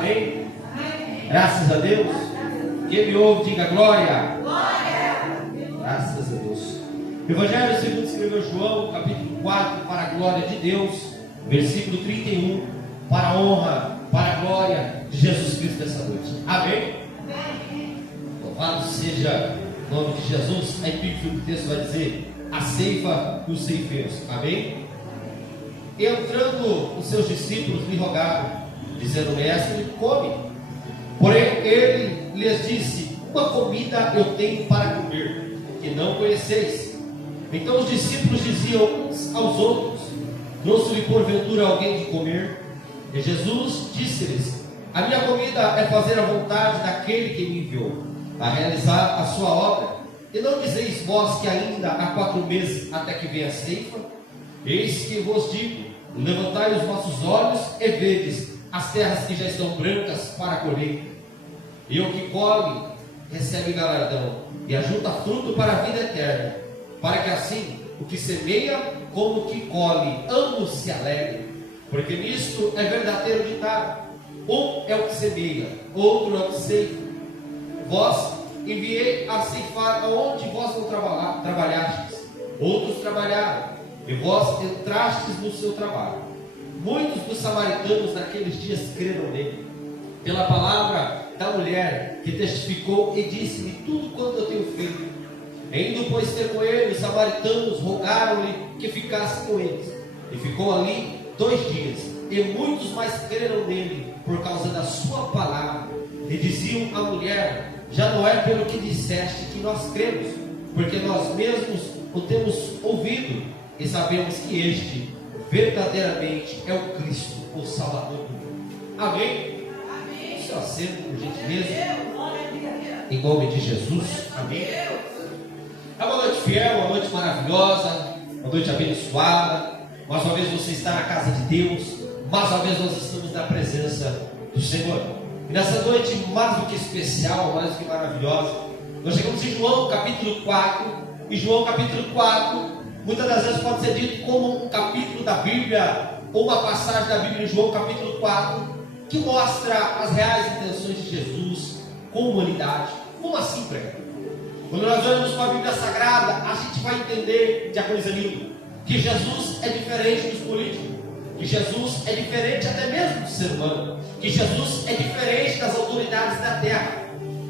Amém? Graças a Deus. Quem me ouve, diga glória. Graças a Deus. Evangelho segundo escreveu João, capítulo 4, para a glória de Deus, versículo 31, para a honra, para a glória de Jesus Cristo essa noite. Amém? Louvado seja o nome de Jesus. Aí o texto vai dizer: a ceifa e os ceifeiros. Amém? Entrando os seus discípulos lhe rogaram, dizendo: Mestre, come. Porém ele lhes disse: uma comida eu tenho para comer, que não conheceis. Então os discípulos diziam uns aos outros: trouxe-lhe porventura alguém de comer? E Jesus disse-lhes: a minha comida é fazer a vontade daquele que me enviou, a realizar a sua obra. E não dizeis vós que ainda há 4 meses até que venha a ceifa? Eis que vos digo: levantai os vossos olhos e vedes as terras que já estão brancas para a colheita. E o que colhe recebe galardão, e ajunta fruto para a vida eterna, para que assim o que semeia como o que colhe ambos se alegrem. Porque nisto é verdadeiro ditado: um é o que semeia, outro é o que ceifa. Vós enviei a ceifar aonde vós não trabalhastes, outros trabalharam, e vós entrastes no seu trabalho. Muitos dos samaritanos naqueles dias creram nele, pela palavra da mulher que testificou e disse-lhe tudo quanto eu tenho feito. Indo, pois, ter com ele, os samaritanos rogaram-lhe que ficasse com eles. E ficou ali 2 dias, e muitos mais creram nele por causa da sua palavra. E diziam à mulher: já não é pelo que disseste que nós cremos, porque nós mesmos o temos ouvido, e sabemos que este verdadeiramente é o Cristo, o Salvador do mundo. Amém? Seu assento, por gentileza, em nome de Jesus. Amém? É uma noite fiel, uma noite maravilhosa, uma noite abençoada. Mais uma vez você está na casa de Deus, mais uma vez nós estamos na presença do Senhor. E nessa noite mais do que especial, mais do que maravilhosa, nós chegamos em João capítulo 4. E João capítulo 4 muitas das vezes pode ser dito como um capítulo da Bíblia, ou uma passagem da Bíblia em João capítulo 4, que mostra as reais intenções de Jesus com a humanidade. Como assim, pregador? Quando nós olhamos para a Bíblia Sagrada, a gente vai entender, diaconisa linda, que Jesus é diferente dos políticos, que Jesus é diferente até mesmo do ser humano, que Jesus é diferente das autoridades da terra,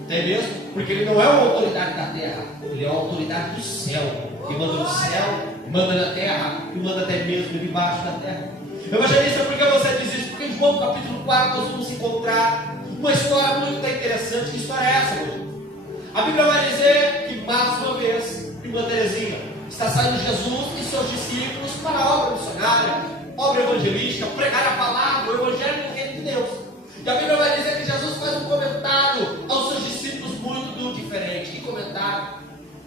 até mesmo porque ele não é uma autoridade da terra, ele é uma autoridade do céu, que manda no céu, manda na terra e manda até mesmo debaixo da terra. Evangelista, por que você diz isso? Porque em João capítulo 4 nós vamos encontrar uma história muito interessante. Que história é essa, meu irmão? A Bíblia vai dizer que mais uma vez, irmã Terezinha, está saindo Jesus e seus discípulos para a obra missionária, obra evangelística, pregar a palavra, o evangelho do reino de Deus. E a Bíblia vai dizer que Jesus faz um comentário aos seus discípulos muito diferente. Que comentário?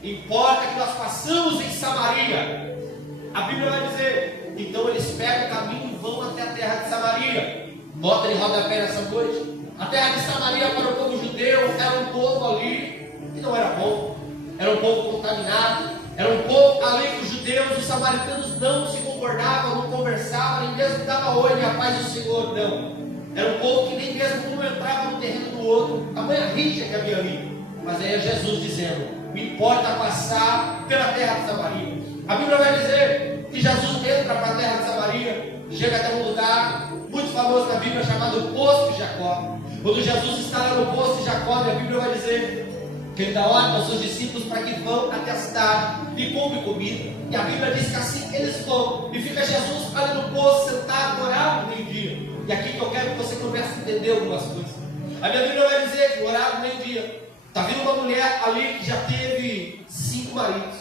Importa que nós passamos em Samaria. A Bíblia vai dizer: então eles pegam o caminho e vão até a terra de Samaria. Nota de rodapé nessa noite: a terra de Samaria para o povo judeu era um povo ali que não era bom, era um povo contaminado, era um povo ali que os judeus, os samaritanos não se concordavam, não conversavam, nem mesmo davam oi e a paz do Senhor, não. Era um povo que nem mesmo um entrava no terreno do outro, a manha rixa que havia ali. Mas aí é Jesus dizendo: me importa passar pela terra de Samaria. A Bíblia vai dizer que Jesus entra para a terra de Samaria, chega até um lugar muito famoso na Bíblia chamado Poço de Jacó. Quando Jesus está lá no Poço de Jacó, a Bíblia vai dizer que ele dá ordem aos seus discípulos para que vão até a cidade e comprem comida. E a Bíblia diz que assim eles vão, e fica Jesus ali no poço sentado, orando no meio-dia. E aqui que eu quero que você comece a entender algumas coisas. A minha Bíblia vai dizer que no horário do meio-dia está vindo uma mulher ali que já teve 5 maridos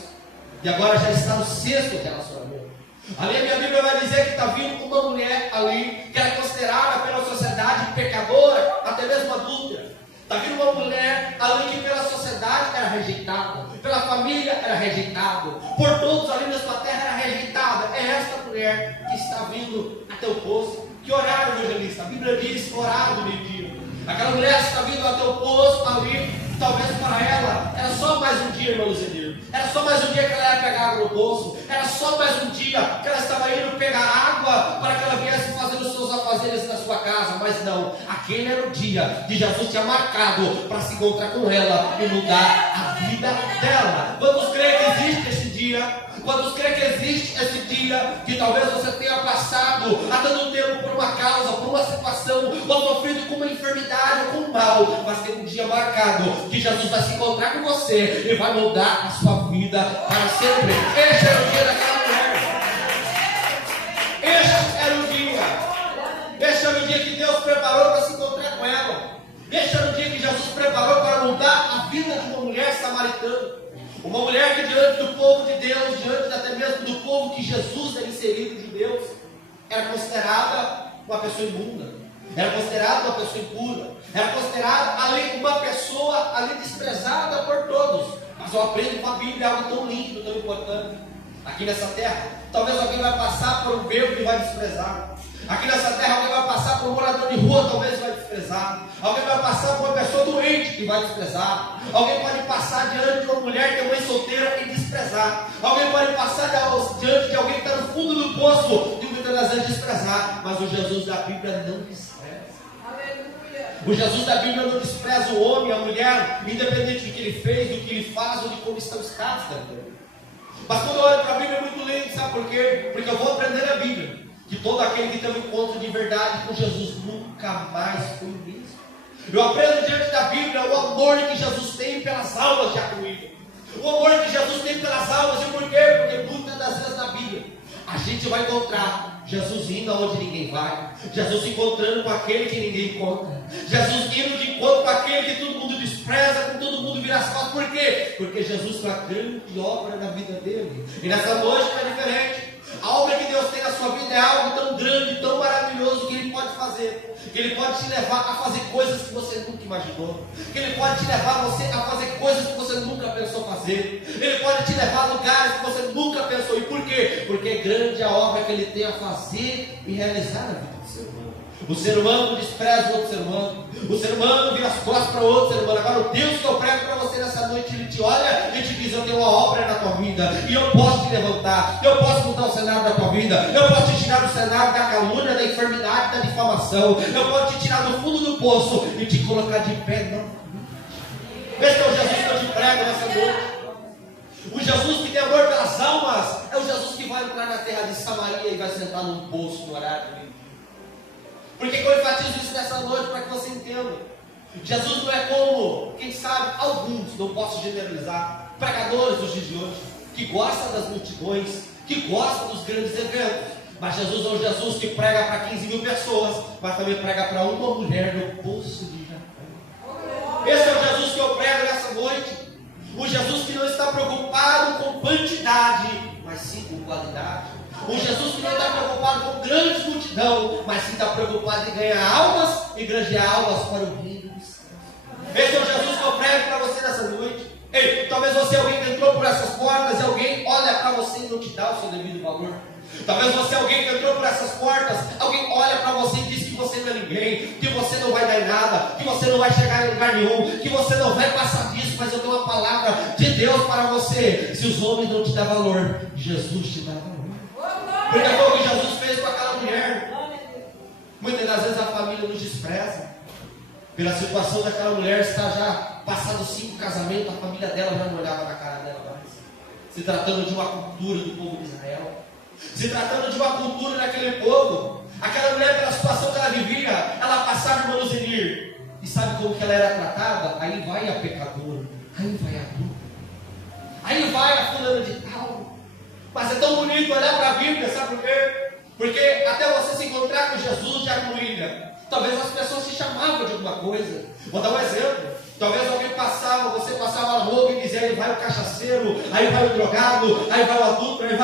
e agora já está no 6º relacionamento. Ali a minha Bíblia vai dizer que está vindo uma mulher ali que era considerada pela sociedade pecadora, até mesmo adúltera. Está vindo uma mulher ali que pela sociedade era rejeitada, pela família era rejeitada, por todos ali na sua terra era rejeitada. É esta mulher que está vindo até o poço. Que horário, evangelista? A Bíblia diz horário do meio-dia. Aquela mulher está vindo até o poço ali, talvez para ela era só mais um dia, irmão Luzenir. Era só mais um dia que ela ia pegar água no bolso. Era só mais um dia que ela estava indo pegar água para que ela viesse fazer os seus afazeres na sua casa. Mas não, aquele era o dia que Jesus tinha marcado para se encontrar com ela e mudar a vida dela. Quantos creem que existe esse dia? Quantos creem que existe esse dia que talvez você tenha passado há tanto tempo por uma causa, por uma situação, ou sofrido com uma enfermidade ou com um mal, mas tem um dia marcado que Jesus vai se encontrar com você e vai mudar a sua vida para sempre. Este era o dia daquela mulher. Este era o dia. Este era o dia que Deus preparou para se encontrar com ela. Este era o dia que Jesus preparou para mudar a vida de uma mulher samaritana. Uma mulher que diante do povo de Deus, diante até mesmo do povo que Jesus era inserido de Deus, era considerada uma pessoa imunda, era considerada uma pessoa impura, era considerada uma pessoa ali desprezada por todos. Mas eu aprendo com a Bíblia algo tão lindo, tão importante. Aqui nessa terra, talvez alguém vai passar por um bêbado e vai desprezar. Aqui nessa terra alguém vai passar por um morador de rua, talvez vai desprezar. Alguém vai passar por uma pessoa doente e vai desprezar. Alguém pode passar diante de uma mulher que é mãe solteira e desprezar. Alguém pode passar diante de alguém que está no fundo do poço e muitas das vezes desprezar. Mas o Jesus da Bíblia não despreza. Aleluia. O Jesus da Bíblia não despreza o homem, a mulher, independente do que ele fez, do que ele faz ou de como estão os casos também. Mas quando eu olho para a Bíblia é muito lindo, sabe por quê? Porque eu vou aprender a Bíblia que todo aquele que tem um encontro de verdade com Jesus nunca mais foi o mesmo. Eu aprendo diante da Bíblia o amor que Jesus tem pelas almas já comigo. O amor que Jesus tem pelas almas. E por quê? Porque muitas das vezes na Bíblia a gente vai encontrar Jesus indo aonde ninguém vai, Jesus se encontrando com aquele que ninguém encontra, Jesus indo de encontro com aquele que todo mundo despreza, com todo mundo vira as costas. Por quê? Porque Jesus foi a grande obra na vida dele. E nessa noite não é diferente. A obra que Deus tem na sua vida é algo tão grande, tão maravilhoso que Ele pode fazer. Que Ele pode te levar a fazer coisas que você nunca imaginou. Que Ele pode te levar a fazer coisas que você nunca pensou fazer. Ele pode te levar a lugares que você nunca pensou. E por quê? Porque é grande a obra que Ele tem a fazer e realizar na vida do ser humano. O ser humano despreza o outro ser humano. O ser humano vira as costas para o outro ser humano. Agora o Deus que eu prego para você nessa noite, Ele te olha e te diz: eu tenho uma obra na tua vida e eu posso te levantar, eu posso mudar o cenário da tua vida, eu posso te tirar do cenário da calúnia, da enfermidade, da difamação, eu posso te tirar do fundo do poço e te colocar de pé novamente. Esse é o Jesus que eu te prego nessa noite. O Jesus que tem amor pelas almas é o Jesus que vai entrar na terra de Samaria e vai sentar num poço no horário do meio-dia. Por que eu enfatizo isso nessa noite? Para que você entenda. Jesus não é como, quem sabe, alguns, não posso generalizar, pregadores dos dias de hoje, que gostam das multidões, que gostam dos grandes eventos. Mas Jesus é o Jesus que prega para 15 mil pessoas, mas também prega para uma mulher no poço de Jacó. Esse é o Jesus que eu prego nessa noite. O Jesus que não está preocupado com quantidade, mas sim com qualidade. O Jesus que não está preocupado com grande multidão, mas sim está preocupado em ganhar almas e granjear almas para o reino dos céus. Esse é o Jesus que eu prego para você nessa noite. Ei, talvez você é alguém que entrou por essas portas e alguém olha para você e não te dá o seu devido valor. Talvez você é alguém que entrou por essas portas, alguém olha para você e diz que você não é ninguém, que você não vai dar em nada, que você não vai chegar em lugar nenhum, que você não vai passar disso. Mas eu tenho uma palavra de Deus para você: se os homens não te dão valor, Jesus te dá valor. Porque foi o que Jesus fez com aquela mulher. Muitas das vezes a família nos despreza pela situação daquela mulher. Está já passado 5 casamentos, a família dela já não olhava na cara dela mais. Se tratando de uma cultura do povo de Israel, se tratando de uma cultura daquele povo, aquela mulher, pela situação que ela vivia, ela passava, irmão Zenir, e sabe como que ela era tratada? Aí vai a pecadora, aí vai a adulta, aí vai a fulana de tal. Mas é tão bonito olhar para a Bíblia, sabe por quê? Porque até você se encontrar com Jesus de Arguília, talvez as pessoas te chamavam de alguma coisa. Vou dar um exemplo. Talvez alguém passava, você passava na rua e dizia: aí vai o cachaceiro, aí vai o drogado, aí vai o adulto, aí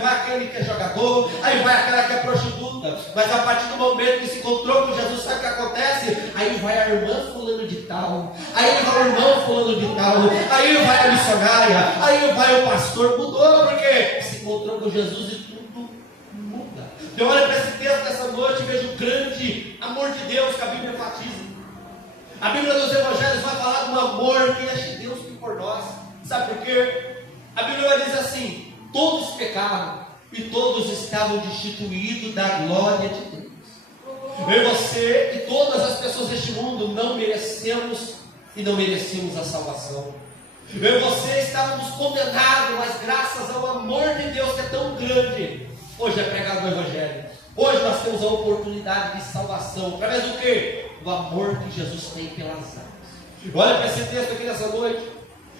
vai aquele que é jogador, aí vai aquela que é prostituta. Mas a partir do momento que se encontrou com Jesus, sabe o que acontece? Aí vai a irmã fulano de tal, aí vai o irmão fulano de tal, aí vai a missionária, aí vai o pastor. Mudou porque se encontrou com Jesus e tudo muda. Eu olho para esse texto nessa noite e vejo o grande amor de Deus que a Bíblia enfatiza. A Bíblia dos Evangelhos vai falar do amor que é de Deus que por nós. Sabe por quê? A Bíblia vai dizer assim: todos pecaram e todos estavam destituídos da glória de Deus. Eu e você e todas as pessoas deste mundo não merecemos e não merecíamos a salvação. Eu e você estávamos condenados, mas graças ao amor de Deus que é tão grande, hoje é pregado o Evangelho. Hoje nós temos a oportunidade de salvação. Através do quê? Do amor que Jesus tem pelas almas. Olha para esse texto aqui nessa noite.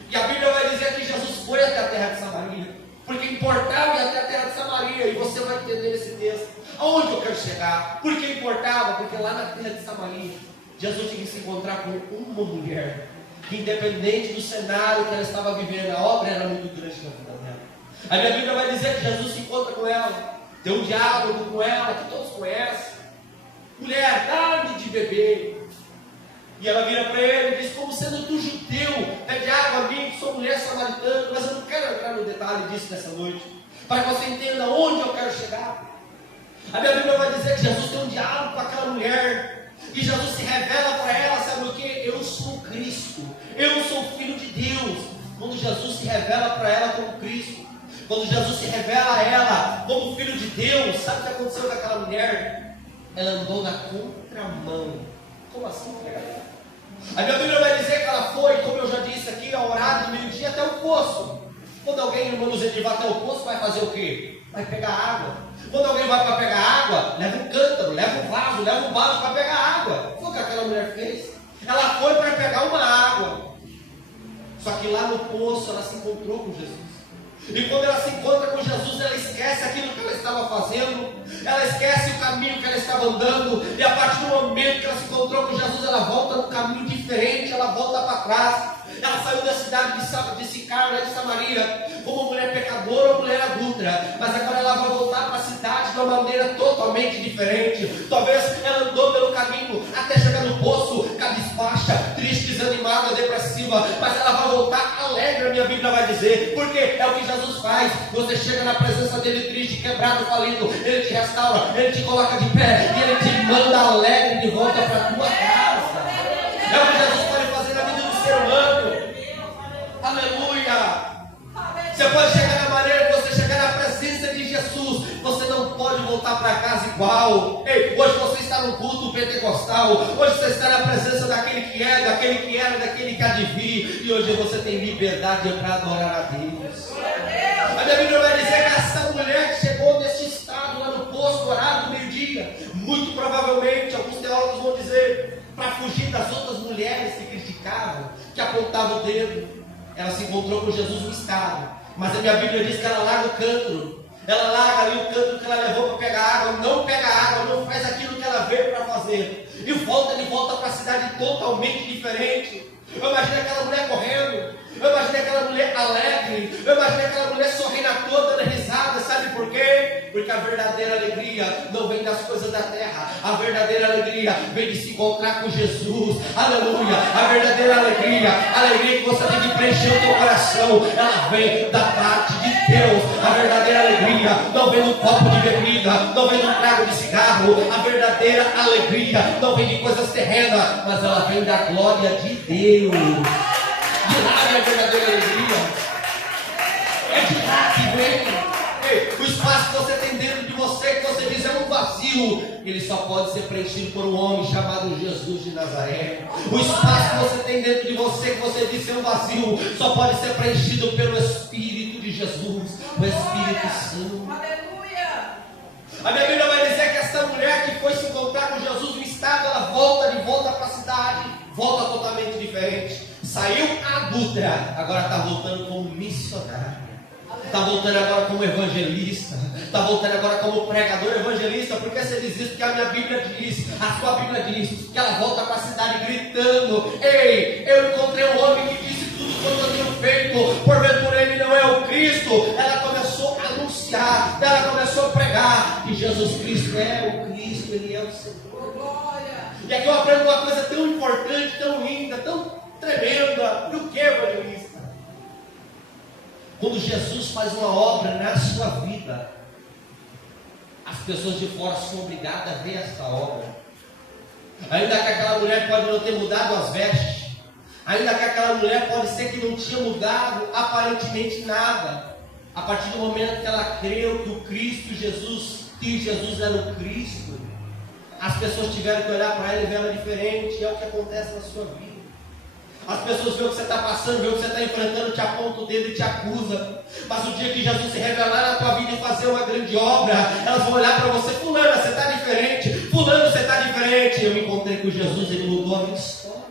E a Bíblia vai dizer que Jesus foi até a terra de Samaria, porque importava ir até a terra de Samaria. E você vai entender esse texto. Aonde eu quero chegar? Por que importava? Porque lá na terra de Samaria, Jesus tinha que se encontrar com uma mulher que, independente do cenário que ela estava vivendo, a obra era muito grande na vida dela. A minha Bíblia vai dizer que Jesus se encontra com ela, tem um diálogo com ela que todos conhecem. Mulher, dá-me de beber. E ela vira para ele e diz: como sendo tu judeu, pede água a mim, que sou mulher samaritana. Mas eu não quero entrar no detalhe disso nessa noite, para que você entenda onde eu quero chegar. A minha Bíblia vai dizer que Jesus tem um diálogo com aquela mulher, e Jesus se revela para ela, sabe o que? Eu sou Cristo, eu sou Filho de Deus. Quando Jesus se revela para ela como Cristo, quando Jesus se revela a ela como Filho de Deus, sabe o que aconteceu com aquela mulher? Ela andou na contramão. Como assim, pregador? A minha Bíblia vai dizer que ela foi, como eu já disse aqui, a orar do meio-dia até o poço. Quando alguém, irmãos, ele vai até o poço, vai fazer o quê? Vai pegar água. Quando alguém vai para pegar água, leva um cântaro, leva um vaso, leva um balde para pegar água. Foi o que aquela mulher fez. Ela foi para pegar uma água. Só que lá no poço ela se encontrou com Jesus. E quando ela se encontra com Jesus, ela esquece aquilo que ela estava fazendo, ela esquece o caminho que ela estava andando, e a partir do momento que ela se encontrou com Jesus, ela volta num caminho diferente, ela volta para trás. Ela saiu da cidade de Sicar, de Samaria, como mulher pecadora ou mulher adúltera, mas agora ela vai voltar para a cidade de uma maneira totalmente diferente. Talvez ela andou pelo caminho até chegar no poço, cabisbaixa, triste, desanimada, depressiva, mas ela vai voltar alegre, a minha Bíblia vai dizer, porque é o que Jesus faz. Você chega na presença dele triste, quebrado, falido, ele te restaura, ele te coloca de pé, e ele te manda alegre de volta para a tua casa. É o que Jesus pode fazer na vida do ser humano. Aleluia! Você pode chegar na maneira que você chegar na presença de Jesus. Você não pode voltar para casa igual. Ei, hoje você está no culto pentecostal. Hoje você está na presença daquele que é, daquele que era, daquele que há de vir. E hoje você tem liberdade para adorar a Deus. A minha Bíblia vai dizer que essa mulher que chegou nesse estado lá no poço, horário do meio-dia, muito provavelmente, alguns teólogos vão dizer, para fugir das outras mulheres que criticavam, que apontavam o dedo. Ela se encontrou com Jesus no estado, mas a minha Bíblia diz que ela larga o cântaro. Ela larga ali o cântaro que ela levou para pegar água, não pega água, não faz aquilo que ela veio para fazer, e volta para a cidade totalmente diferente. Eu imaginei aquela mulher correndo, eu imaginei aquela mulher alegre, eu imaginei aquela mulher sorrindo à toa, dando risada. Sabe por quê? Porque a verdadeira alegria não vem das coisas da terra. A verdadeira alegria vem de se encontrar com Jesus. Aleluia! A verdadeira alegria, a alegria que você tem que preencher o teu coração, ela vem da parte de Deus. A verdadeira alegria não vem do copo de bebida, não vem do trago de cigarro. A verdadeira alegria não vem de coisas terrenas, mas ela vem da glória de Deus. De lá vem a verdadeira alegria. É de lá que vem. Ei, o espaço que você tem dentro de você, que você diz é um vazio, ele só pode ser preenchido por um homem chamado Jesus de Nazaré. O espaço que você tem dentro de você, que você diz é um vazio, só pode ser preenchido pelo Espírito de Jesus, o Espírito Santo. Aleluia! A minha Bíblia vai dizer que essa mulher que foi se encontrar com Jesus no estado, ela volta de volta para a cidade, volta totalmente diferente. Saiu adúltera, agora está voltando como missionária. Está voltando agora como evangelista. Está voltando agora como pregador evangelista. Por que você diz isso? Porque a minha Bíblia diz, a sua Bíblia diz, que ela volta para a cidade gritando: ei, eu encontrei um homem que disse tudo quanto eu tenho feito, porventura ele não é o Cristo. Ela começou a anunciar, ela começou a pregar que Jesus Cristo é o Cristo, ele é o Senhor. E aqui eu aprendo uma coisa tão importante, tão linda, tão tremenda. E o que, evangelista? Quando Jesus faz uma obra na sua vida, as pessoas de fora são obrigadas a ver essa obra. Ainda que aquela mulher pode não ter mudado as vestes, Ainda que aquela mulher pode ser que não tinha mudado aparentemente nada. A partir do momento que ela creu que o Cristo Jesus, que Jesus era o Cristo, as pessoas tiveram que olhar para ela e ver ela diferente. É o que acontece na sua vida. As pessoas veem o que você está passando, veem o que você está enfrentando, te apontam o dedo e te acusa. Mas o dia que Jesus se revelar na tua vida e fazer uma grande obra, elas vão olhar para você: fulana, você está diferente, fulano, você está diferente. Eu me encontrei com Jesus, ele mudou a minha história.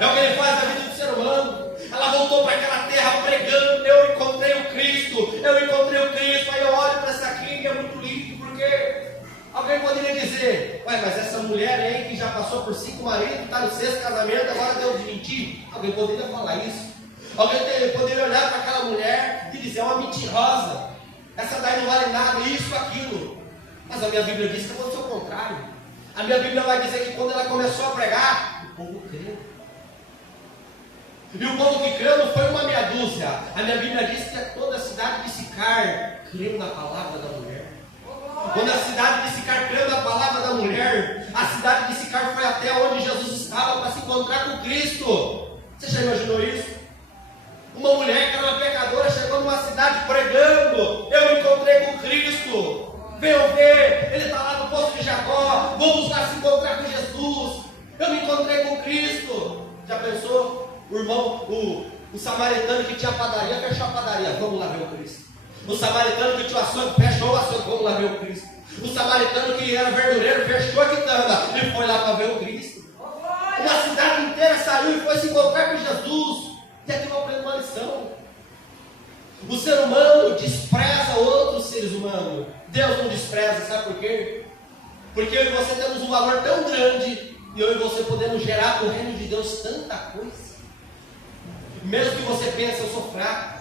É o que ele faz na vida do ser humano. Ela voltou para aquela terra pregando: eu encontrei o Cristo, eu encontrei o Cristo. Aí eu olho para essa aqui e é muito lindo, porque alguém poderia dizer: ué, mas essa mulher aí que já passou por 5 maridos, está no 6º casamento, agora deu de mentir. Alguém poderia falar isso. Alguém poderia olhar para aquela mulher e dizer: é uma mentirosa, essa daí não vale nada, isso, aquilo. Mas a minha Bíblia diz que aconteceu o contrário. A minha Bíblia vai dizer que quando ela começou a pregar, o povo creu. E o povo que creu não foi uma meia dúzia. A minha Bíblia diz que toda a cidade de Sicar creu na palavra da mulher. Quando a cidade de Sicar creu na palavra da mulher, a cidade de Sicar foi até onde Jesus estava para se encontrar com Cristo. Você já imaginou isso? Uma mulher que era uma pecadora chegou numa cidade pregando: eu me encontrei com Cristo, venham ver, ele está lá no poço de Jacó, vamos lá se encontrar com Jesus, eu me encontrei com Cristo. Já pensou? O irmão, o samaritano que tinha padaria, fechou a padaria, vamos lá ver o Cristo. O samaritano que tinha o açougue, fechou o açougue, vamos lá ver o Cristo. O samaritano que era verdureiro, fechou a quitanda e foi lá para ver o Cristo. Uma cidade inteira saiu e foi se encontrar com Jesus. E aqui eu aprendo uma lição. O ser humano despreza outros seres humanos. Deus não despreza, sabe por quê? Porque eu e você temos um valor tão grande, e eu e você podemos gerar para o reino de Deus tanta coisa. Mesmo que você pense: eu sou fraco.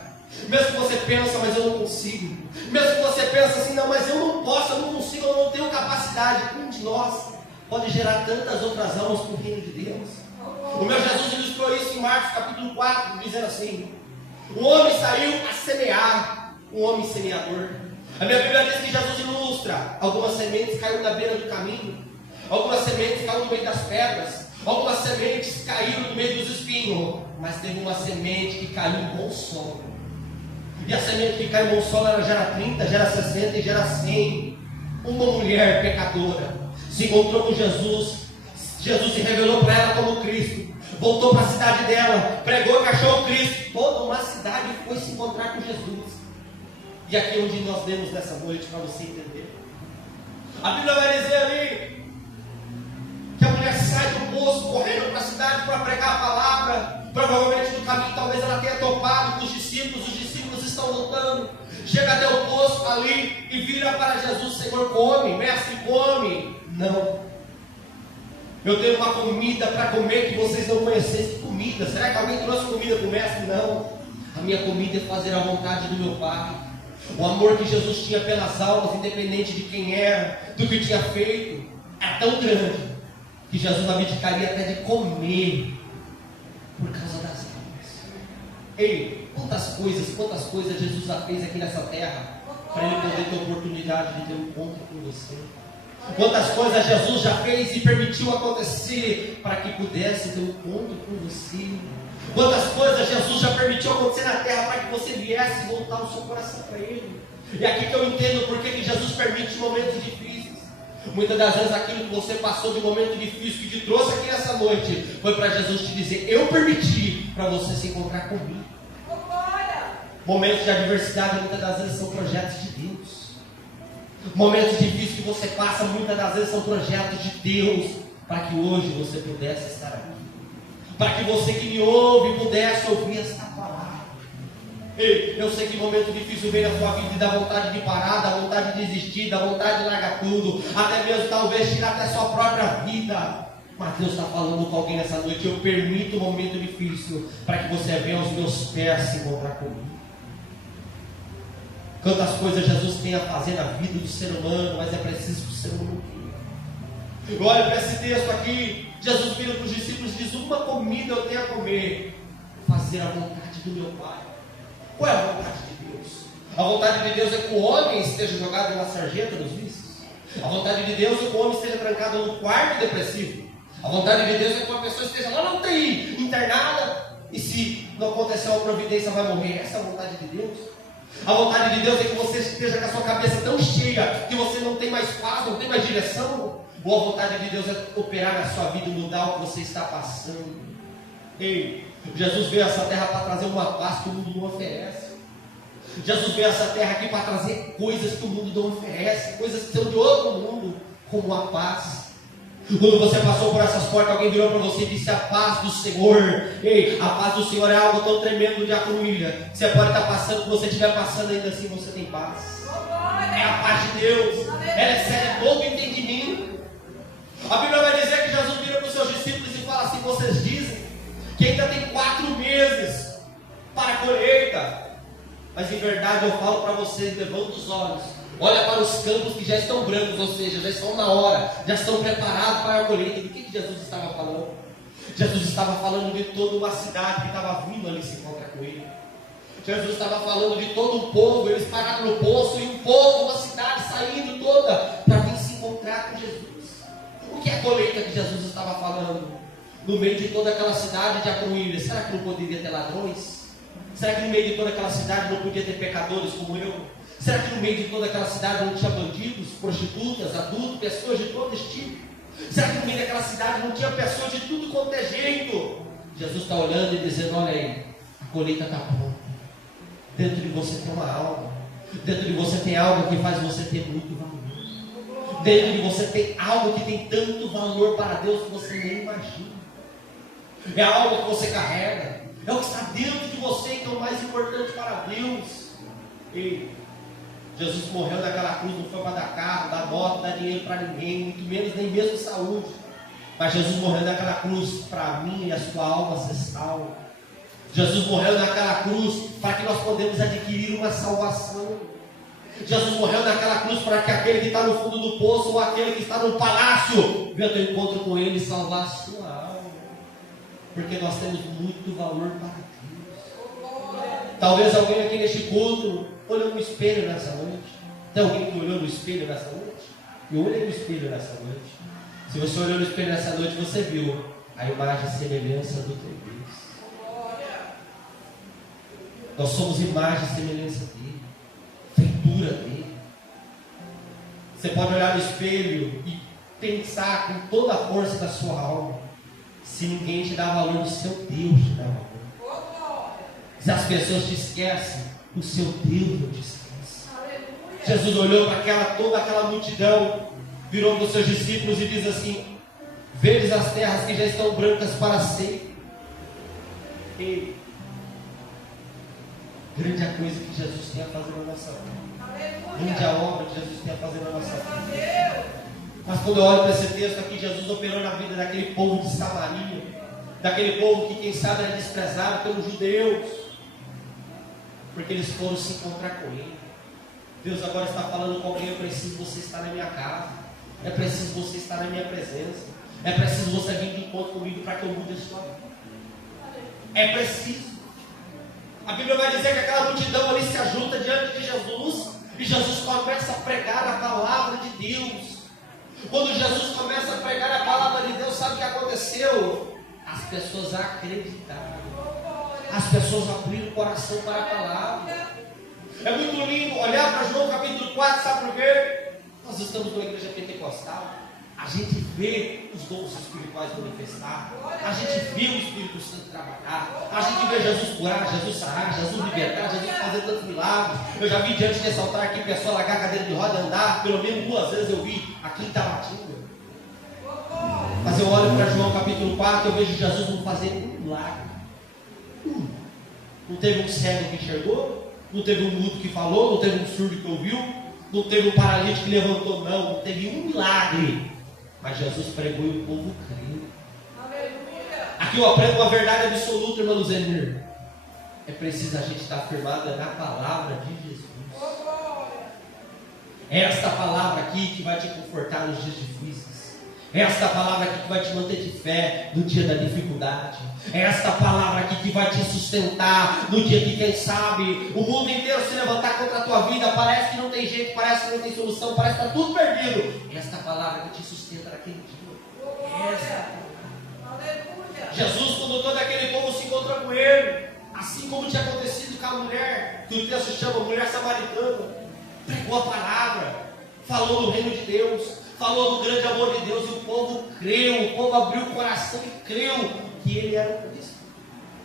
Mesmo que você pense: mas eu não consigo. Mesmo que você pense assim: não, mas eu não posso, eu não consigo, eu não tenho capacidade. Um de nós pode gerar tantas outras almas para o reino de Deus. O meu Jesus ilustrou isso em Marcos capítulo 4, dizendo assim: um homem saiu a semear, um homem semeador. A minha Bíblia diz que Jesus ilustra: algumas sementes caíram na beira do caminho, algumas sementes caíram no meio das pedras, algumas sementes caíram no meio dos espinhos, mas teve uma semente que caiu em bom solo. E a semente que cai em bom solo, ela gera 30, gera 60 e gera 100. Uma mulher pecadora se encontrou com Jesus. Jesus se revelou para ela como Cristo. Voltou para a cidade dela, pregou e achou o Cristo. Toda uma cidade foi se encontrar com Jesus. E aqui é onde nós demos nessa noite, para você entender. A Bíblia vai dizer ali que a mulher sai do poço, correndo para a cidade para pregar a palavra. Provavelmente no caminho talvez ela tenha topado com os discípulos estão voltando. Chega até o poço ali e vira para Jesus: Senhor, come, mestre, come. Não. Eu tenho uma comida para comer que vocês não conhecem. Que comida? Será que alguém trouxe comida para o mestre? Não. A minha comida é fazer a vontade do meu Pai. O amor que Jesus tinha pelas almas, independente de quem era, do que tinha feito, é tão grande que Jesus abdicaria até de comer por causa das almas. Ei, quantas coisas Jesus já fez aqui nessa terra para ele poder ter oportunidade de ter um encontro com você. Quantas coisas Jesus já fez e permitiu acontecer para que pudesse ter um encontro com você. Quantas coisas Jesus já permitiu acontecer na terra para que você viesse voltar o seu coração para Ele. E aqui que eu entendo porque que Jesus permite momentos difíceis. Muitas das vezes aquilo que você passou de momento difícil que te trouxe aqui nessa noite foi para Jesus te dizer: eu permiti para você se encontrar comigo. Momentos de adversidade muitas das vezes são projetos de Deus. Momentos difíceis que você passa muitas das vezes são projetos de Deus para que hoje você pudesse estar aqui, para que você que me ouve pudesse ouvir esta palavra. Ei, eu sei que momento difícil vem na sua vida e dá vontade de parar, dá vontade de desistir, dá vontade de largar tudo, até mesmo talvez tirar até sua própria vida. Mas Deus está falando com alguém nessa noite: eu permito um momento difícil para que você venha aos meus pés se encontrar comigo. Quantas coisas Jesus tem a fazer na vida do ser humano, mas é preciso que o ser humano queira. Olha para esse texto aqui. Jesus vira para os discípulos e diz: uma comida eu tenho a comer, fazer a vontade do meu Pai. Qual é a vontade de Deus? A vontade de Deus é que o homem esteja jogado em uma sarjeta nos vícios. A vontade de Deus é que o homem esteja trancado no quarto depressivo. A vontade de Deus é que uma pessoa esteja lá na UTI, internada, e se não acontecer uma providência vai morrer. Essa é a vontade de Deus. A vontade de Deus é que você esteja com a sua cabeça tão cheia que você não tem mais paz, não tem mais direção. Ou a vontade de Deus é operar na sua vida e mudar o que você está passando. Ei, Jesus veio a essa terra para trazer uma paz que o mundo não oferece. Jesus veio a essa terra aqui para trazer coisas que o mundo não oferece, coisas que são de outro mundo, como a paz. Quando você passou por essas portas, alguém virou para você e disse: a paz do Senhor. Ei, a paz do Senhor é algo tão tremendo de acromilha. Você pode estar passando, se você estiver passando, ainda assim você tem paz. É a paz de Deus. Ela excede todo entendimento. A Bíblia vai dizer que Jesus vira para os seus discípulos e fala assim: vocês dizem que ainda tem 4 meses para a colheita, mas em verdade eu falo para vocês, levanta os olhos, olha para os campos que já estão brancos, ou seja, já estão na hora, já estão preparados para a colheita. Do que Jesus estava falando? Jesus estava falando de toda uma cidade que estava vindo ali se encontrar com ele. Jesus estava falando de todo um povo, eles pararam no poço, e um povo, uma cidade saindo toda para vir se encontrar com Jesus. O que é a colheita que Jesus estava falando? No meio de toda aquela cidade de Acroília, será que não poderia ter ladrões? Será que no meio de toda aquela cidade não podia ter pecadores como eu? Será que no meio de toda aquela cidade não tinha bandidos, prostitutas, adultos, pessoas de todo esse tipo? Será que no meio daquela cidade não tinha pessoas de tudo quanto é jeito? Jesus está olhando e dizendo: olha aí, a colheita está pronta. Dentro de você tem uma alma. Dentro de você tem algo que faz você ter muito valor. Dentro de você tem algo que tem tanto valor para Deus que você nem imagina. É algo que você carrega. É o que está dentro de você que é o mais importante para Deus. E Jesus morreu naquela cruz, não foi para dar carro, dar moto, dar dinheiro para ninguém, muito menos nem mesmo saúde. Mas Jesus morreu naquela cruz para mim e a sua alma ser salva. Jesus morreu naquela cruz para que nós podemos adquirir uma salvação. Jesus morreu naquela cruz para que aquele que está no fundo do poço ou aquele que está no palácio venha ter encontro com ele e salvar a sua alma. Porque nós temos muito valor para Deus. Talvez alguém aqui neste culto olhou no espelho nessa noite. Tem alguém que olhou no espelho nessa noite? Eu olhei no espelho nessa noite. Se você olhou no espelho nessa noite, você viu a imagem e semelhança do teu Deus. Nós somos imagem e semelhança dele, feitura dele. Você pode olhar no espelho e pensar com toda a força da sua alma: se ninguém te dá valor, o seu Deus te dá valor. Se as pessoas te esquecem, o seu Deus não te esquece. Jesus olhou para toda aquela multidão, virou para os seus discípulos e diz assim: vedes as terras que já estão brancas para sempre. Ei, grande a coisa que Jesus tem a fazer na nossa vida. Grande a obra que Jesus tem a fazer na nossa vida. Mas quando eu olho para esse texto aqui, Jesus operou na vida daquele povo de Samaria, daquele povo que quem sabe era desprezado pelos judeus, porque eles foram se encontrar com ele. Deus agora está falando com alguém: eu preciso você estar na minha casa, é preciso você estar na minha presença, é preciso você vir de encontro comigo para que eu mude a sua vida. É preciso. A Bíblia vai dizer que aquela multidão ali se ajunta diante de Jesus, e Jesus começa a pregar a palavra de Deus. Quando Jesus começa a pregar a palavra de Deus, sabe o que aconteceu? As pessoas acreditaram. As pessoas abriram o coração para a palavra. É muito lindo olhar para João capítulo 4, sabe por quê? Nós estamos numa igreja pentecostal. A gente vê os dons espirituais manifestar. A gente vê o Espírito Santo trabalhar. A gente vê Jesus curar, Jesus sarar, Jesus libertar, Jesus fazer tantos milagres. Eu já vi diante desse altar aqui pessoa largar a cadeira de roda e andar. Pelo menos 2 vezes eu vi aqui em Tabatinga. Mas eu olho para João capítulo 4 e eu vejo Jesus não fazer um milagre. Não teve um cego que enxergou, não teve um mudo que falou, não teve um surdo que ouviu, não teve um paralítico que levantou, não teve um milagre. Mas Jesus pregou e o povo creu. Aqui eu aprendo uma verdade absoluta, irmão Zenir. É preciso a gente estar firmado na palavra de Jesus. É esta palavra aqui que vai te confortar nos dias difíceis. É esta palavra aqui que vai te manter de fé no dia da dificuldade. É esta palavra aqui que vai te sustentar no dia que, quem sabe, o mundo inteiro se levantar contra a tua vida. Parece que não tem jeito, parece que não tem solução, parece que está tudo perdido. É esta palavra que te sustenta naquele dia. É esta palavra. Jesus, quando todo aquele povo se encontrou com ele, assim como tinha acontecido com a mulher, que o texto chama mulher samaritana, pregou a palavra, falou do reino de Deus, falou do grande amor de Deus, e o povo creu, o povo abriu o coração e creu que ele era o Cristo.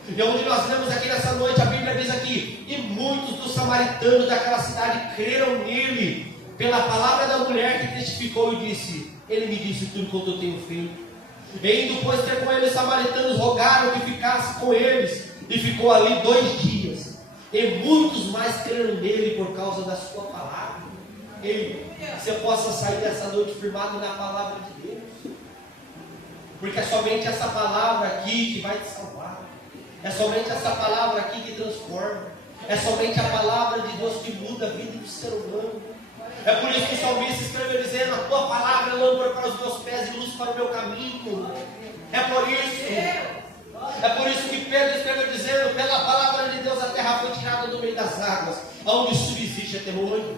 E onde nós lemos aqui nessa noite, a Bíblia diz aqui, e muitos dos samaritanos daquela cidade creram nele, pela palavra da mulher que testificou e disse, ele me disse tudo quanto eu tenho feito. E indo, pois, ter com eles, os samaritanos rogaram que ficasse com eles, e ficou ali 2 dias, e muitos mais creram nele por causa da sua palavra. Ei, você possa sair dessa noite firmado na palavra de Deus, porque é somente essa palavra aqui que vai te salvar, é somente essa palavra aqui que transforma, é somente a palavra de Deus que muda a vida do ser humano. É por isso que o salmista escreveu dizendo, a tua palavra é lâmpada para os meus pés e luz para o meu caminho. É por isso que Pedro escreveu dizendo, pela palavra de Deus a terra foi tirada do meio das águas, onde subsiste até hoje.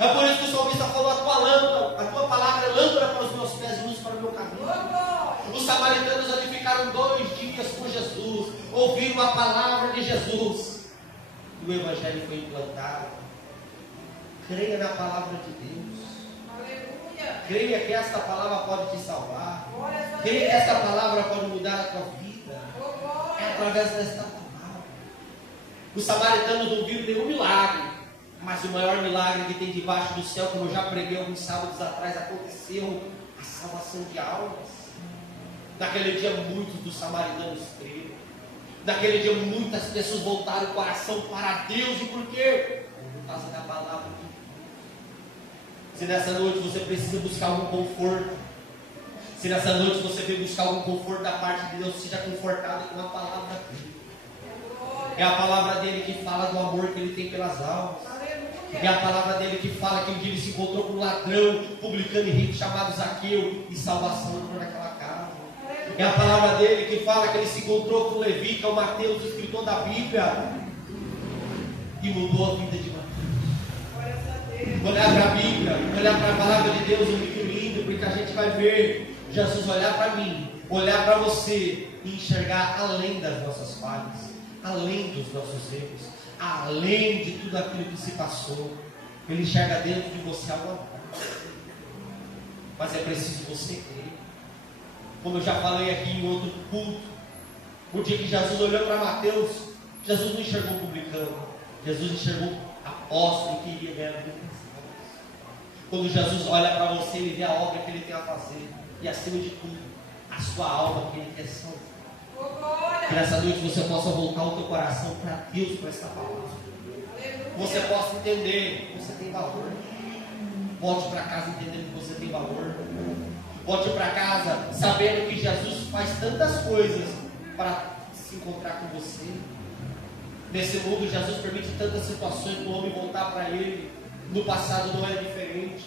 É por isso que o salmista falou, a tua palavra é lâmpada para os meus pés e luz para o meu caminho. Os samaritanos ali ficaram 2 dias com Jesus, ouviram a palavra de Jesus, e o evangelho foi implantado. Creia na palavra de Deus. Aleluia. Creia que esta palavra pode te salvar. Creia que esta palavra pode mudar a tua vida. É através desta palavra. Os samaritanos não viram nenhum milagre, mas o maior milagre que tem debaixo do céu, como eu já preguei alguns sábados atrás, aconteceu a salvação de almas. Naquele dia muitos dos samaritanos creram. Naquele dia muitas pessoas voltaram o coração para Deus. E por quê? Por causa da palavra de Deus. Se nessa noite você precisa buscar algum conforto, se nessa noite você veio buscar algum conforto da parte de Deus, seja confortado com a palavra dele. É a palavra dele que fala do amor que ele tem pelas almas. É a palavra dele que fala que um dia ele se encontrou com um ladrão, publicano e rico chamado Zaqueu, e salvação entrou naquela casa. É a palavra dele que fala que ele se encontrou com Levi, que é o Mateus, o escritor da Bíblia, e mudou a vida de Mateus. Olhar para a Bíblia, olhar para a palavra de Deus é muito lindo, porque a gente vai ver Jesus olhar para mim, olhar para você e enxergar além das nossas falhas, além dos nossos erros, além de tudo aquilo que se passou. Ele enxerga dentro de você algo amor. Mas é preciso você crer. Como eu já falei aqui em outro culto, o dia que Jesus olhou para Mateus, Jesus não enxergou publicano, Jesus enxergou apóstolo que iria ganhar vida. Quando Jesus olha para você, ele vê a obra que ele tem a fazer, e acima de tudo, a sua alma que ele quer salvar. Que nessa noite você possa voltar o teu coração para Deus com essa palavra. Você possa entender que você tem valor. Volte para casa entendendo que você tem valor. Volte para casa sabendo que Jesus faz tantas coisas para se encontrar com você. Nesse mundo, Jesus permite tantas situações para o homem voltar para Ele. No passado não era diferente.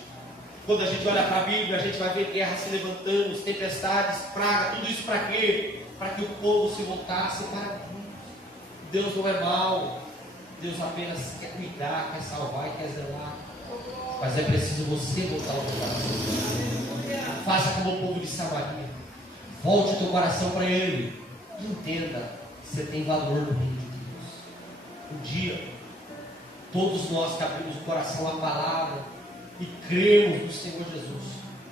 Quando a gente olha para a Bíblia, a gente vai ver guerras se levantando, tempestades, pragas, tudo isso para quê? Para que o povo se voltasse para Deus. Deus não é mau. Deus apenas quer cuidar, quer salvar e quer zelar. Mas é preciso você voltar ao teu coração. Faça como o povo de Samaria. Volte o teu coração para Ele. Entenda que você tem valor no reino de Deus. Um dia, todos nós que abrimos o coração à palavra e cremos no Senhor Jesus,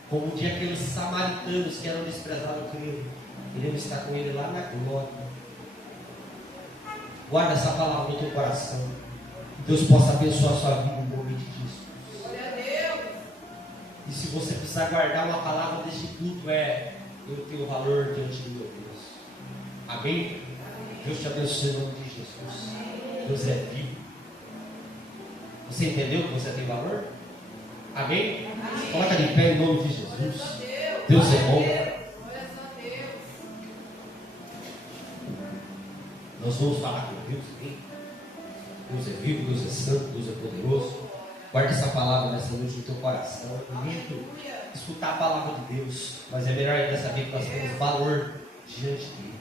como um dia aqueles samaritanos que eram desprezados creram, iremos estar com Ele lá na glória. Guarda essa palavra no teu coração. Que Deus possa abençoar a sua vida em nome de Jesus. Glória a Deus. E se você precisar guardar uma palavra deste culto, eu tenho valor diante do meu Deus. Amém? Deus te abençoe em nome de Jesus. Deus é vivo. Você entendeu que você tem valor? Amém? Coloca de pé em nome de Jesus. Deus é bom. Nós vamos falar com Deus. Hein? Deus é vivo, Deus é santo, Deus é poderoso. Guarde essa palavra nessa noite no teu coração. É lindo escutar a palavra de Deus, mas é melhor ainda saber que nós temos valor diante dele.